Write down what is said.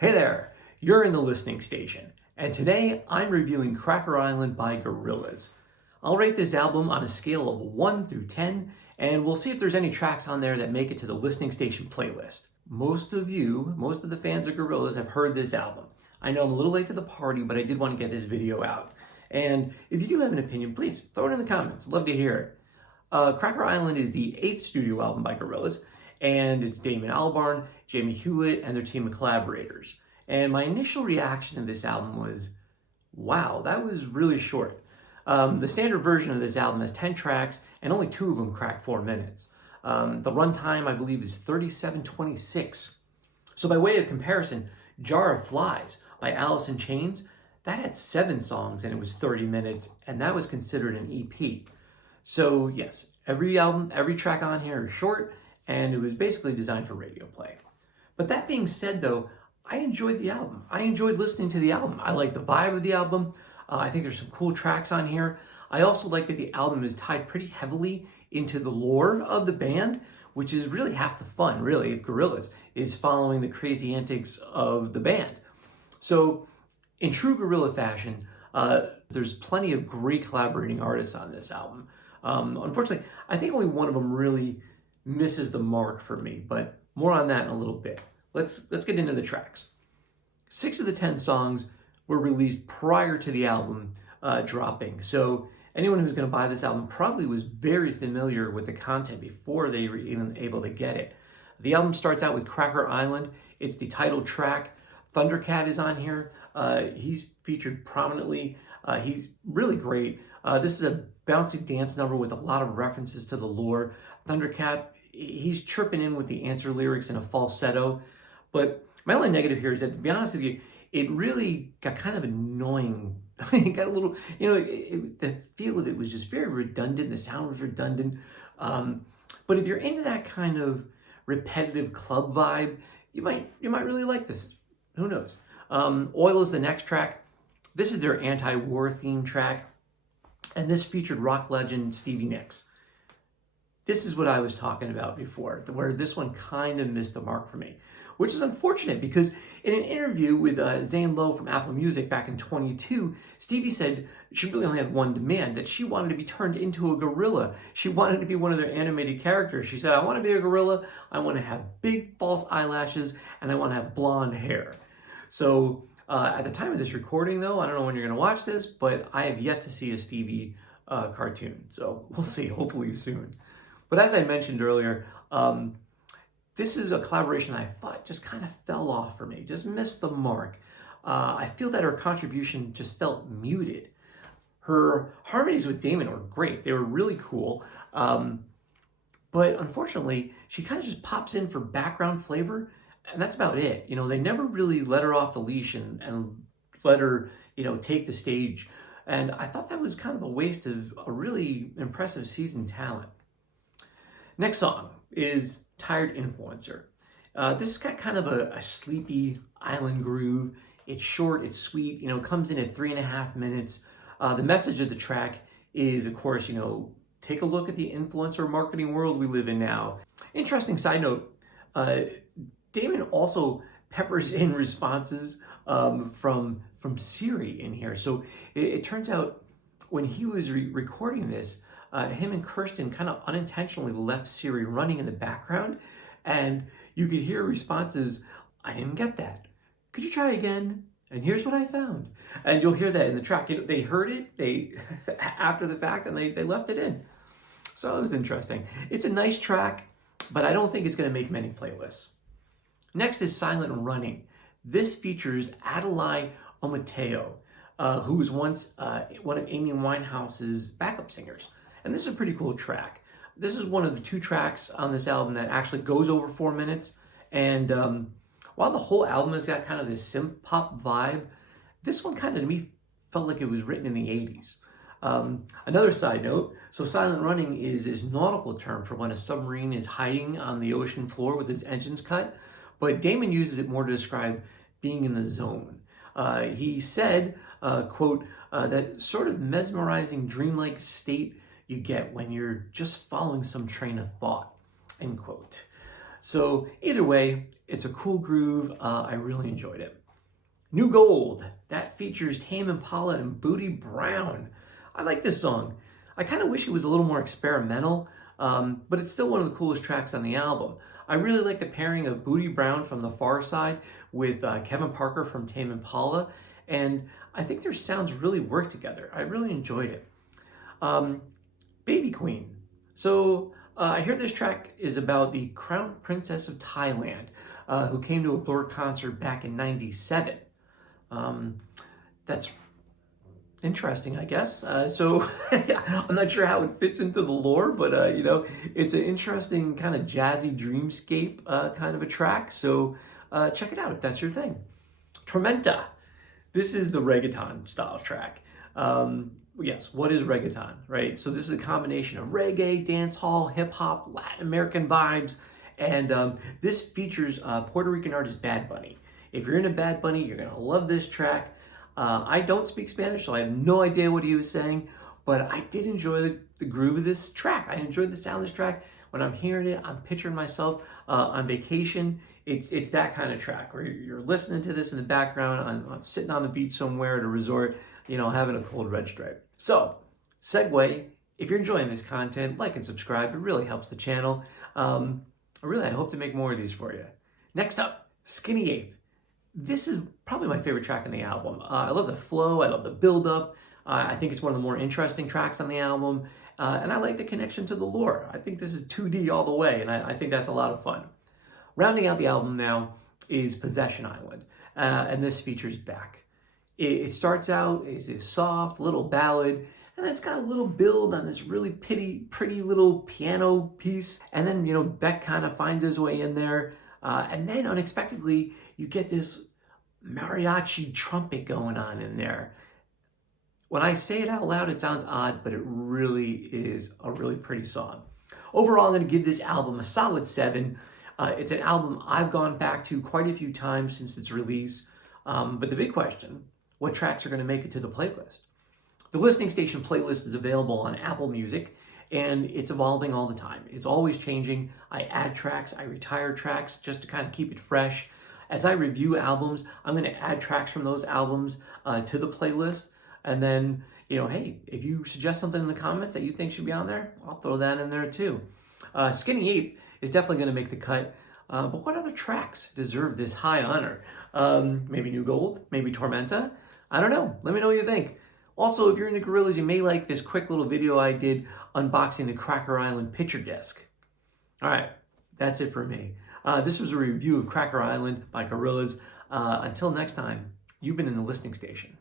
Hey there, you're in the listening station, and today I'm reviewing Cracker Island by Gorillaz. I'll rate this album on a scale of 1 through 10, and we'll see if there's any tracks on there that make it to the listening station playlist. Most of the fans of Gorillaz have heard this album. I know I'm a little late to the party, but I did want to get this video out. And if you do have an opinion, please throw it in the comments. I'd love to hear it. Cracker Island is the 8th studio album by Gorillaz, and it's Damon Albarn, Jamie Hewlett, and their team of collaborators. And my initial reaction to this album was, wow, that was really short. The standard version of this album has 10 tracks, and only 2 of them crack 4 minutes. The runtime, I believe, is 37:26. So by way of comparison, Jar of Flies by Alice in Chains, that had 7 songs, and it was 30 minutes, and that was considered an EP. So yes, every track on here is short, and it was basically designed for radio play. But that being said, though, I enjoyed the album. I enjoyed listening to the album. I like the vibe of the album. I think there's some cool tracks on here. I also like that the album is tied pretty heavily into the lore of the band, which is really half the fun, really, of Gorillaz, is following the crazy antics of the band. So, in true Gorilla fashion, there's plenty of great collaborating artists on this album. Unfortunately, I think only one of them really misses the mark for me, but more on that in a little bit. Let's get into the tracks. 6 of the 10 songs were released prior to the album dropping, so anyone who's going to buy this album probably was very familiar with the content before they were even able to get it. The album starts out with Cracker Island. It's the title track. Thundercat is on here. He's featured prominently. He's really great. This is a bouncy dance number with a lot of references to the lore. Thundercat, he's chirping in with the answer lyrics in a falsetto. But my only negative here is that, to be honest with you, it really got kind of annoying. It got a little, the feel of it was just very redundant. The sound was redundant. But if you're into that kind of repetitive club vibe, you might really like this. Who knows? Oil is the next track. This is their anti-war theme track. And this featured rock legend Stevie Nicks. This is what I was talking about before, where this one kind of missed the mark for me, which is unfortunate because in an interview with Zane Lowe from Apple Music back in 2022, Stevie said she really only had one demand, that she wanted to be turned into a gorilla. She wanted to be one of their animated characters. She said, I want to be a gorilla, I want to have big false eyelashes, and I want to have blonde hair. So at the time of this recording, though, I don't know when you're going to watch this, but I have yet to see a Stevie cartoon. So we'll see, hopefully soon. But as I mentioned earlier, this is a collaboration I thought just kind of fell off for me, just missed the mark. I feel that her contribution just felt muted. Her harmonies with Damon were great. They were really cool. But unfortunately, she kind of just pops in for background flavor, and that's about it. They never really let her off the leash and let her, take the stage. And I thought that was kind of a waste of a really impressive seasoned talent. Next song is Tired Influencer. This has got kind of a sleepy island groove. It's short, it's sweet, comes in at 3.5 minutes. The message of the track is, of course, take a look at the influencer marketing world we live in now. Interesting side note, Damon also peppers in responses from Siri in here. So it turns out when he was recording this, him and Kirsten kind of unintentionally left Siri running in the background, and you could hear responses, I didn't get that. Could you try again? And here's what I found. And you'll hear that in the track. They heard it after the fact, and they left it in. So it was interesting. It's a nice track, but I don't think it's going to make many playlists. Next is Silent Running. This features Adelaide Omateo, who was once one of Amy Winehouse's backup singers. And this is a pretty cool track. This is one of the 2 tracks on this album that actually goes over 4 minutes. And while the whole album has got kind of this synth pop vibe, this one kind of, to me, felt like it was written in the 80s. Another side note, so Silent Running is this nautical term for when a submarine is hiding on the ocean floor with its engines cut. But Damon uses it more to describe being in the zone. He said, quote, that sort of mesmerizing dreamlike state you get when you're just following some train of thought, end quote. So either way, it's a cool groove. I really enjoyed it. New Gold, that features Tame Impala and Booty Brown. I like this song. I kind of wish it was a little more experimental, but it's still one of the coolest tracks on the album. I really like the pairing of Booty Brown from The Far Side with Kevin Parker from Tame Impala, and I think their sounds really work together. I really enjoyed it. Baby Queen. So I hear this track is about the Crown Princess of Thailand, who came to a Blur concert back in '97. That's interesting, I guess. So I'm not sure how it fits into the lore, but you know, it's an interesting kind of jazzy dreamscape kind of a track. So check it out if that's your thing. Tormenta. This is the reggaeton style track. Yes, what is reggaeton, right? So this is a combination of reggae, dance hall, hip hop, Latin American vibes, and this features Puerto Rican artist Bad Bunny. If you're into Bad Bunny, you're gonna love this track. I don't speak Spanish, so I have no idea what he was saying, but I did enjoy the groove of this track. I enjoyed the sound of this track. When I'm hearing it, I'm picturing myself on vacation. It's that kind of track where you're listening to this in the background. I'm sitting on the beach somewhere at a resort, you know, having a cold red stripe. So, segue, if you're enjoying this content, like and subscribe. It really helps the channel. I hope to make more of these for you. Next up, Skinny Ape. This is probably my favorite track on the album. I love the flow, I love the build-up. I think it's one of the more interesting tracks on the album, and I like the connection to the lore. I think this is 2D all the way, and I think that's a lot of fun. Rounding out the album now is Possession Island, and this features Beck. It starts out as a soft little ballad, and then it's got a little build on this really pretty little piano piece, and then, you know, Beck kind of finds his way in there, and then unexpectedly, you get this mariachi trumpet going on in there. When I say it out loud, it sounds odd, but it really is a really pretty song. Overall, I'm going to give this album a solid 7. It's an album I've gone back to quite a few times since its release. But the big question, what tracks are going to make it to the playlist? The Listening Station playlist is available on Apple Music, and it's evolving all the time. It's always changing. I add tracks, I retire tracks just to kind of keep it fresh. As I review albums, I'm going to add tracks from those albums to the playlist. And then, you know, hey, if you suggest something in the comments that you think should be on there, I'll throw that in there too. Skinny Ape is definitely going to make the cut. But what other tracks deserve this high honor? Maybe New Gold? Maybe Tormenta? I don't know. Let me know what you think. Also, if you're into Gorillaz, you may like this quick little video I did unboxing the Cracker Island picture disc. All right, that's it for me. This was a review of Cracker Island by Gorillaz. Until next time, you've been in the Listening Station.